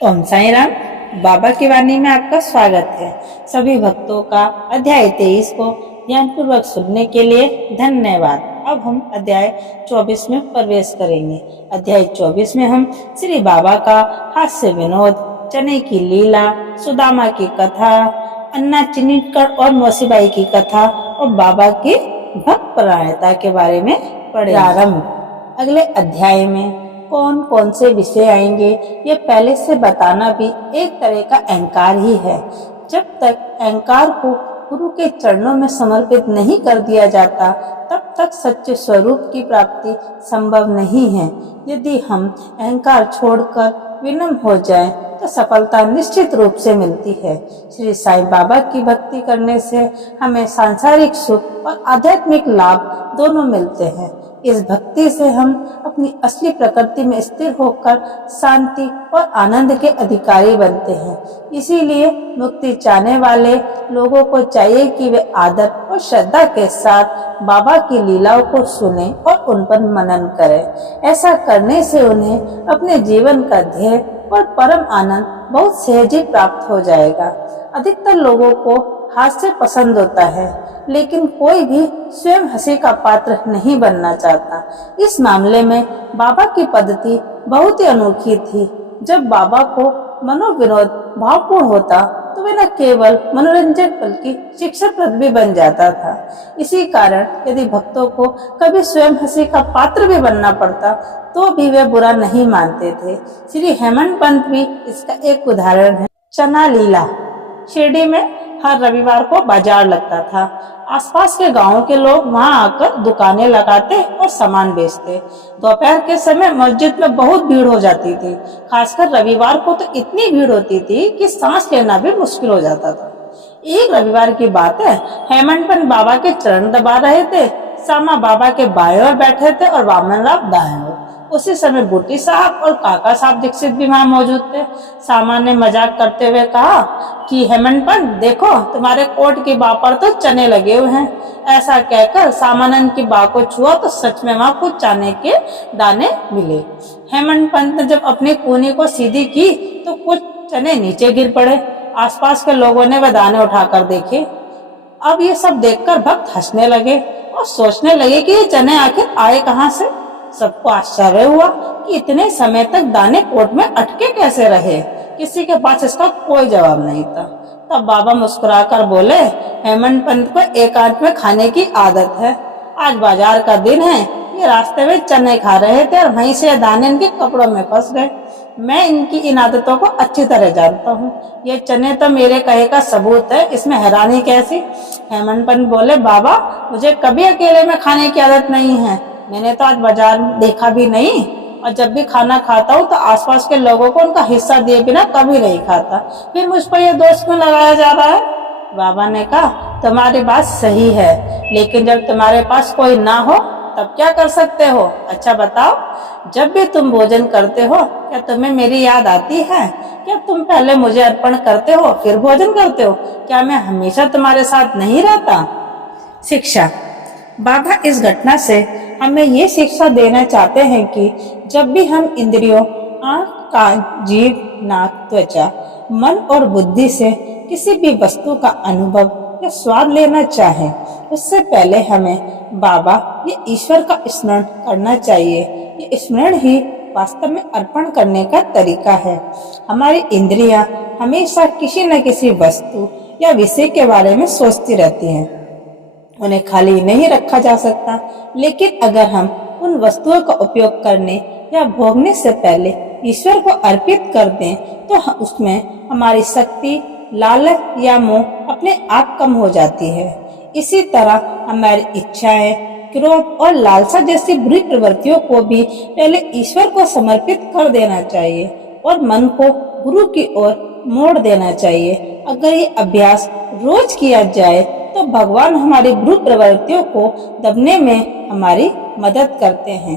ओम साई राम। बाबा की वाणी में आपका स्वागत है। सभी भक्तों का अध्याय 23 को ध्यानपूर्वक सुनने के लिए धन्यवाद। अब हम अध्याय 24 में प्रवेश करेंगे। अध्याय 24 में हम श्री बाबा का हास्य विनोद, चने की लीला, सुदामा की कथा, अन्ना चिन्नीकर और मौसीबाई की कथा और बाबा की भक्त परायणता के बारे में पढ़ेंगे। प्रारंभ। अगले अध्याय में कौन कौन से विषय आएंगे ये पहले से बताना भी एक तरह का अहंकार ही है। जब तक अहंकार को गुरु के चरणों में समर्पित नहीं कर दिया जाता तब तक सच्चे स्वरूप की प्राप्ति संभव नहीं है। यदि हम अहंकार छोड़कर विनम्र हो जाएं तो सफलता निश्चित रूप से मिलती है। श्री साईं बाबा की भक्ति करने से हमें सांसारिक सुख और आध्यात्मिक लाभ दोनों मिलते हैं। इस भक्ति से हम अपनी असली प्रकृति में स्थिर होकर शांति और आनंद के अधिकारी बनते हैं। इसीलिए मुक्ति चाहने वाले लोगों को चाहिए कि वे आदर और श्रद्धा के साथ बाबा की लीलाओं को सुने और उन पर मनन करें। ऐसा करने से उन्हें अपने जीवन का ध्येय और परम आनंद बहुत सहज ही प्राप्त हो जाएगा। अधिकतर लोगों को हास्य पसंद होता है, लेकिन कोई भी स्वयं हंसी का पात्र नहीं बनना चाहता। इस मामले में बाबा की पद्धति बहुत ही अनोखी थी। जब बाबा को मनोविनोद भावपूर्ण होता तो वे न केवल मनोरंजक बल्कि शिक्षाप्रद भी बन जाता था। इसी कारण यदि भक्तों को कभी स्वयं हंसी का पात्र भी बनना पड़ता तो भी वे बुरा नहीं मानते थे। श्री हेमंत पंत भी इसका एक उदाहरण है। चना लीला। शिरडी में हर रविवार को बाजार लगता था। आसपास के गांवों के लोग वहां आकर दुकानें लगाते और सामान बेचते। दोपहर के समय मस्जिद में बहुत भीड़ हो जाती थी। खासकर रविवार को तो इतनी भीड़ होती थी कि सांस लेना भी मुश्किल हो जाता था। एक रविवार की बात है, हेमंत पंत बाबा के चरण दबा रहे थे। सामा बाबा के बाएं ओर बैठे थे और वामन राव दाएं ओर। उसी समय बूटी साहब और काका साहब दीक्षित भी वहां मौजूद थे। सामा ने मजाक करते हुए कहा कि हेमंत पंत देखो, तुम्हारे कोट की बाँ पर तो चने लगे हुए हैं। ऐसा कहकर सामानंद की बाँ को छुआ तो सच में वहां कुछ चने के दाने मिले। हेमंत पंत ने जब अपनी कूनी को सीधी की तो कुछ चने नीचे गिर पड़े। आसपास के लोगों ने वह दाने उठाकर देखे। अब ये सब देखकर भक्त हंसने लगे और सोचने लगे कि ये चने आखिर आए कहाँ से। सबको आश्चर्य हुआ कि इतने समय तक दाने कोट में अटके कैसे रहे। किसी के पास इसका कोई जवाब नहीं था। तब बाबा मुस्कुराकर बोले, हेमंत पंत को एकांत में खाने की आदत है। आज बाजार का दिन है, ये रास्ते में चने खा रहे थे और वहीं से दाने इनके कपड़ों में फंस गए। मैं इनकी इन आदतों को अच्छी तरह जानता हूँ। ये चने तो मेरे कहे का सबूत है, इसमें हैरानी कैसी। हेमंत पंत बोले, बाबा मुझे कभी अकेले में खाने की आदत नहीं है। मैंने तो आज बाजार देखा भी नहीं और जब भी खाना खाता हूँ तो आसपास के लोगों को उनका हिस्सा दिए बिना कभी नहीं खाता। फिर मुझ पर यह दोष क्यों लगाया जा रहा है। बाबा ने कहा, तुम्हारी बात सही है, लेकिन जब तुम्हारे पास कोई ना हो तब क्या कर सकते हो। अच्छा बताओ, जब भी तुम भोजन करते हो क्या तुम्हें मेरी याद आती है? क्या तुम पहले मुझे अर्पण करते हो फिर भोजन करते हो? क्या मैं हमेशा तुम्हारे साथ नहीं रहता? शिक्षा। बाबा इस घटना से हमें ये शिक्षा देना चाहते हैं कि जब भी हम इंद्रियों आँख, कान, जीभ, नाक, त्वचा, मन और बुद्धि से किसी भी वस्तु का अनुभव या स्वाद लेना चाहें, उससे पहले हमें बाबा या ईश्वर का स्मरण करना चाहिए। ये स्मरण ही वास्तव में अर्पण करने का तरीका है। हमारी इंद्रियां हमेशा किसी न किसी वस्तु या विषय के बारे में सोचती रहती हैं। उन्हें खाली नहीं रखा जा सकता, लेकिन अगर हम उन वस्तुओं का उपयोग करने या भोगने से पहले ईश्वर को अर्पित कर दें तो उसमें हमारी शक्ति, लालच या मोह अपने आप कम हो जाती है। इसी तरह हमारी इच्छाएं, क्रोध और लालसा जैसी बुरी प्रवृत्तियों को भी पहले ईश्वर को समर्पित कर देना चाहिए और मन को गुरु की ओर मोड़ देना चाहिए। अगर ये अभ्यास रोज किया जाए तो भगवान हमारी बुरी प्रवृत्तियों को दबने में हमारी मदद करते हैं।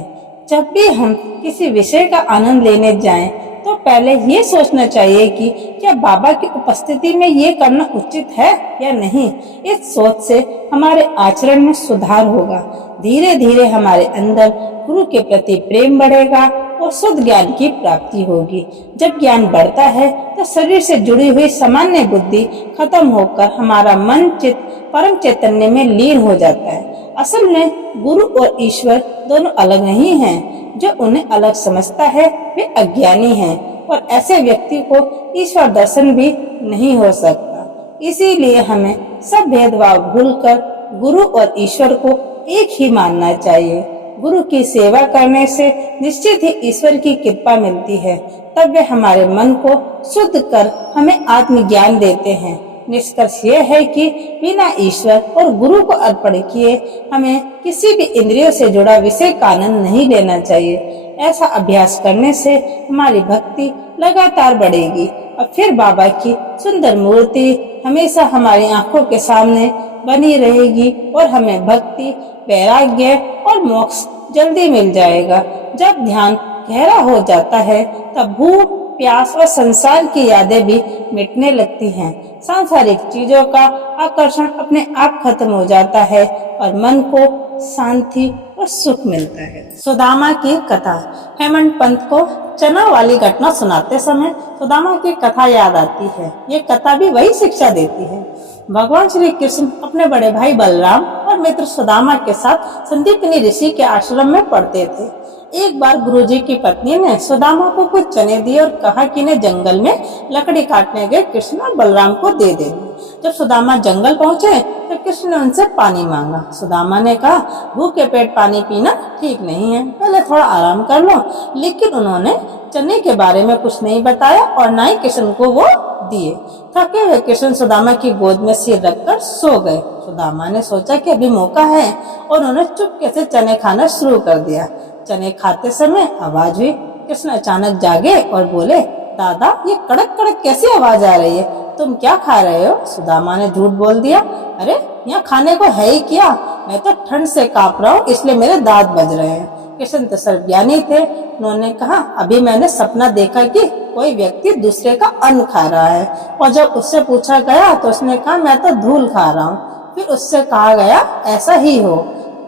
जब भी हम किसी विषय का आनंद लेने जाएं तो पहले ये सोचना चाहिए कि क्या बाबा की उपस्थिति में ये करना उचित है या नहीं। इस सोच से हमारे आचरण में सुधार होगा। धीरे धीरे हमारे अंदर गुरु के प्रति प्रेम बढ़ेगा और शुद्ध ज्ञान की प्राप्ति होगी। जब ज्ञान बढ़ता है तो शरीर से जुड़ी हुई सामान्य बुद्धि खत्म होकर हमारा मन चित्त परम चैतन्य में लीन हो जाता है। असल में गुरु और ईश्वर दोनों अलग नहीं हैं। जो उन्हें अलग समझता है वे अज्ञानी हैं और ऐसे व्यक्ति को ईश्वर दर्शन भी नहीं हो सकता। इसीलिए हमें सब भेदभाव भूलकर गुरु और ईश्वर को एक ही मानना चाहिए। गुरु की सेवा करने से निश्चित ही ईश्वर की कृपा मिलती है। तब वे हमारे मन को शुद्ध कर हमें आत्मज्ञान देते हैं। निष्कर्ष यह है कि बिना ईश्वर और गुरु को अर्पण किए हमें किसी भी इंद्रियों से जुड़ा विषय का आनंद नहीं लेना चाहिए। ऐसा अभ्यास करने से हमारी भक्ति लगातार बढ़ेगी और फिर बाबा की सुंदर मूर्ति हमेशा हमारी आंखों के सामने बनी रहेगी और हमें भक्ति, वैराग्य और मोक्ष जल्दी मिल जाएगा। जब ध्यान गहरा हो जाता है तब भूख, प्यास और संसार की यादें भी मिटने लगती हैं। सांसारिक चीजों का आकर्षण अपने आप खत्म हो जाता है और मन को शांति और सुख मिलता है। सुदामा की कथा। हेमंत पंत को चना वाली घटना सुनाते समय सुदामा की कथा याद आती है। ये कथा भी वही शिक्षा देती है। भगवान श्री कृष्ण अपने बड़े भाई बलराम और मित्र सुदामा के साथ संदीपनी ऋषि के आश्रम में पढ़ते थे। एक बार गुरुजी की पत्नी ने सुदामा को कुछ चने दिए और कहा कि इन्हें जंगल में लकड़ी काटने गए कृष्ण और बलराम को दे देंगे। जब सुदामा जंगल पहुँचे तो कृष्ण ने उनसे पानी मांगा। सुदामा ने कहा, भूखे पेट पानी पीना ठीक नहीं है, पहले थोड़ा आराम कर लो। लेकिन उन्होंने चने के बारे में कुछ नहीं बताया और न ही कृष्ण को वो दिए। थके हुए कृष्ण सुदामा की गोद में सिर रखकर सो गए। सुदामा ने सोचा कि अभी मौका है और उन्होंने चुपके से चने खाना शुरू कर दिया। चने खाते समय आवाज हुई। कृष्ण अचानक जागे और बोले, दादा ये कड़क कड़क कैसी आवाज आ रही है, तुम क्या खा रहे हो? सुदामा ने झूठ बोल दिया, अरे यहाँ खाने को है ही क्या, मैं तो ठंड से कांप रहा हूँ इसलिए मेरे दांत बज रहे हैं। कृष्ण तो सर्वज्ञानी थे। उन्होंने कहा, अभी मैंने सपना देखा कि कोई व्यक्ति दूसरे का अन्न खा रहा है। और जब उससे पूछा गया तो उसने कहा, मैं तो धूल खा रहा हूँ। फिर उससे कहा गया, ऐसा ही हो।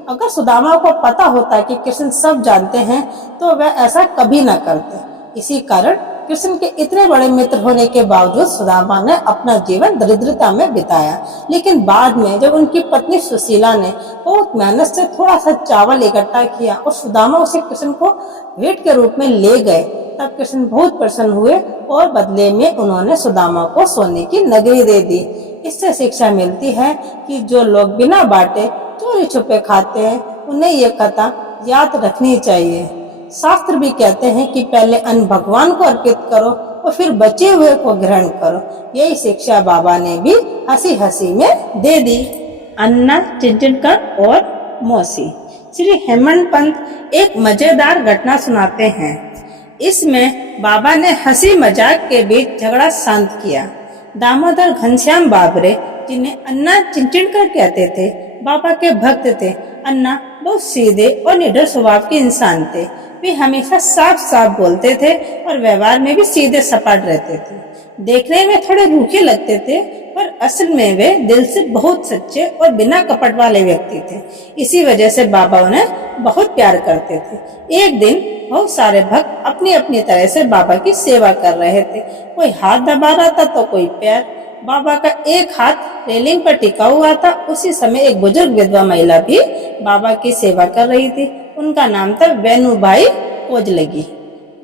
अगर सुदामा को पता होता कि कृष्ण सब जानते हैं तो वह ऐसा कभी न करते। इसी कारण कृष्ण के इतने बड़े मित्र होने के बावजूद सुदामा ने अपना जीवन दरिद्रता में बिताया। लेकिन बाद में जब उनकी पत्नी सुशीला ने बहुत मेहनत से थोड़ा सा चावल इकट्ठा किया और सुदामा उसे कृष्ण को भेंट के रूप में ले गए, तब कृष्ण बहुत प्रसन्न हुए और बदले में उन्होंने सुदामा को सोने की नगरी दे दी। इससे शिक्षा मिलती है कि जो लोग बिना बांटे चोरी छुपे खाते हैं उन्हें ये कथा याद रखनी चाहिए। शास्त्र भी कहते हैं कि पहले अन्न भगवान को अर्पित करो और फिर बचे हुए को ग्रहण करो। यही शिक्षा बाबा ने भी हंसी हंसी में दे दी। अन्ना चिंचिनकर और मौसी। श्री हेमंत पंत एक मजेदार घटना सुनाते हैं। इसमें बाबा ने हंसी मजाक के बीच झगड़ा शांत किया। दामोदर घनश्याम बाबरे, जिन्हें अन्ना चिंचिनकर कहते थे, बाबा के भक्त थे। अन्ना बहुत सीधे और निडर स्वभाव के इंसान थे। वे हमेशा साफ साफ बोलते थे और व्यवहार में भी सीधे सपाट रहते थे। देखने में थोड़े रूखे लगते थे पर असल में वे दिल से बहुत सच्चे और बिना कपट वाले व्यक्ति थे। इसी वजह से बाबा उन्हें बहुत प्यार करते थे। एक दिन बहुत सारे भक्त अपनी अपनी तरह से बाबा की सेवा कर रहे थे। कोई हाथ दबा रहा था तो कोई पैर। बाबा का एक हाथ रेलिंग पर टिका हुआ था। उसी समय एक बुजुर्ग विधवा महिला भी बाबा की सेवा कर रही थी। उनका नाम था वेणुबाई कोजलगी,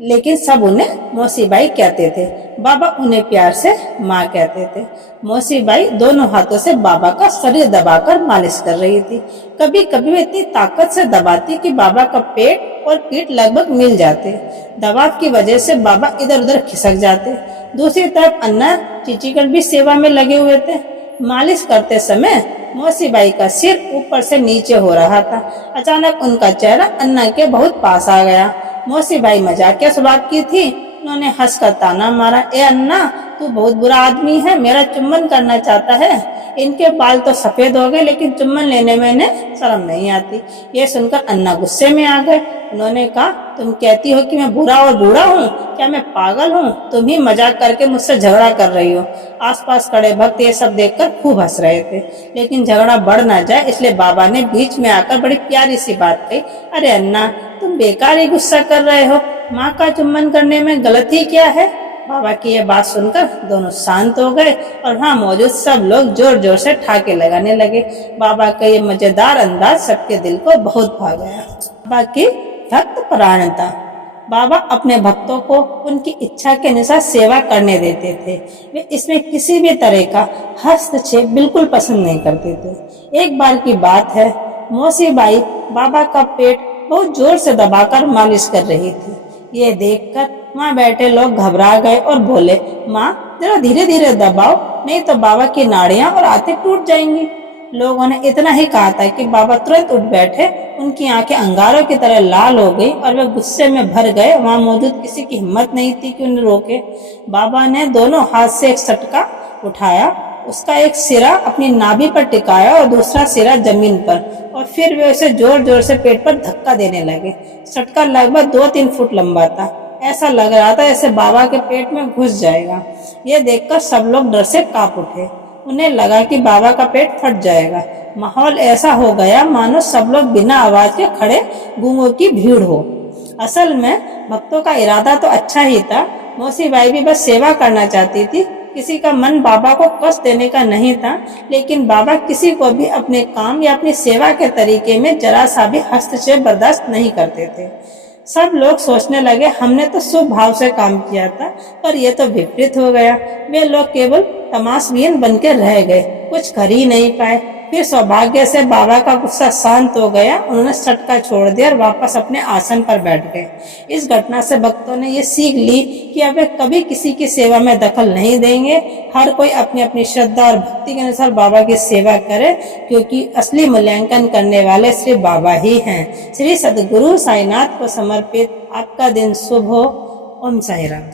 लेकिन सब उन्हें मौसीबाई कहते थे। बाबा उन्हें प्यार से माँ कहते थे। मौसीबाई दोनों हाथों से बाबा का शरीर दबाकर मालिश कर रही थी। कभी कभी वे इतनी ताकत से दबाती कि बाबा का पेट और पीठ लगभग मिल जाते। दबाव की वजह से बाबा इधर उधर खिसक जाते। दूसरी तरफ अन्ना चिचिकल भी सेवा में लगे हुए थे। मालिश करते समय मौसीबाई का सिर ऊपर से नीचे हो रहा था। अचानक उनका चेहरा अन्ना के बहुत पास आ गया। मौसीबाई मजाकिया स्वभाव की थी। उन्होंने हंसकर ताना मारा, ए अन्ना, तू बहुत बुरा आदमी है, मेरा चुम्बन करना चाहता है। इनके बाल तो सफेद हो गए लेकिन चुम्बन लेने में इन्हें शर्म नहीं आती। ये सुनकर अन्ना गुस्से में आ गए। उन्होंने कहा, तुम कहती हो कि मैं बुरा और बूढ़ा हूँ? क्या मैं पागल हूँ? तुम ही मजाक करके मुझसे झगड़ा कर रही हो। आसपास खड़े भक्त ये सब देखकर खूब हंस रहे थे, लेकिन झगड़ा बढ़ ना जाए इसलिए बाबा ने बीच में आकर बड़ी प्यारी सी बात कही। अरे अन्ना, तुम बेकार ही गुस्सा कर रहे हो। माँ का चुम्बन करने में गलती क्या है? बाबा की यह बात सुनकर दोनों शांत हो गए और वहाँ मौजूद सब लोग जोर जोर से ठाके लगाने लगे। बाबा का ये मजेदार अंदाज सबके दिल को बहुत भा गया। बाबा की भक्त परायणता। बाबा अपने भक्तों को उनकी इच्छा के अनुसार सेवा करने देते थे। वे इसमें किसी भी तरह का हस्तक्षेप बिल्कुल पसंद नहीं करते थे। एक बार की बात है, मौसी बाई बाबा का पेट बहुत जोर से दबाकर मालिश कर रही थी। ये देखकर वहाँ बैठे लोग घबरा गए और बोले, माँ जरा धीरे धीरे दबाओ, नहीं तो बाबा की नाड़ियाँ और आंतें टूट जाएंगी। लोगों ने इतना ही कहा था कि बाबा तुरंत उठ बैठे। उनकी आंखें अंगारों की तरह लाल हो गई और वे गुस्से में भर गए। वहां मौजूद किसी की हिम्मत नहीं थी कि उन्हें रोके। बाबा ने दोनों हाथ से एक सटका उठाया, उसका एक सिरा अपनी नाभि पर टिकाया और दूसरा सिरा जमीन पर, और फिर वे उसे जोर जोर से पेट पर धक्का देने लगे। सटका लगभग 2-3 फुट लंबा था। ऐसा लग रहा था जैसे बाबा के पेट में घुस जाएगा। ये देखकर सब लोग डर से कांप उठे। उन्हें लगा कि बाबा का पेट फट जाएगा। माहौल ऐसा हो गया मानो सब लोग बिना आवाज के खड़े गूंगों की भीड़ हो। असल में भक्तों का इरादा तो अच्छा ही था। मौसी बाई भी बस सेवा करना चाहती थी। किसी का मन बाबा को कष्ट देने का नहीं था, लेकिन बाबा किसी को भी अपने काम या अपनी सेवा के तरीके में जरा सा भी हस्तक्षेप बर्दाश्त नहीं करते थे। सब लोग सोचने लगे, हमने तो शुभ भाव से काम किया था, पर यह तो विपरीत हो गया। वे लोग केवल तमाशबीन बनकर रह गए, कुछ कर ही नहीं पाए। फिर सौभाग्य से बाबा का गुस्सा शांत हो गया। उन्होंने सटका छोड़ दिया और वापस अपने आसन पर बैठ गए। इस घटना से भक्तों ने ये सीख ली कि अब वे कभी किसी की सेवा में दखल नहीं देंगे। हर कोई अपनी अपनी श्रद्धा और भक्ति के अनुसार बाबा की सेवा करे, क्योंकि असली मूल्यांकन करने वाले सिर्फ बाबा ही हैं। श्री सद्गुरु साईनाथ को समर्पित। आपका दिन शुभ हो। ओम साई राम।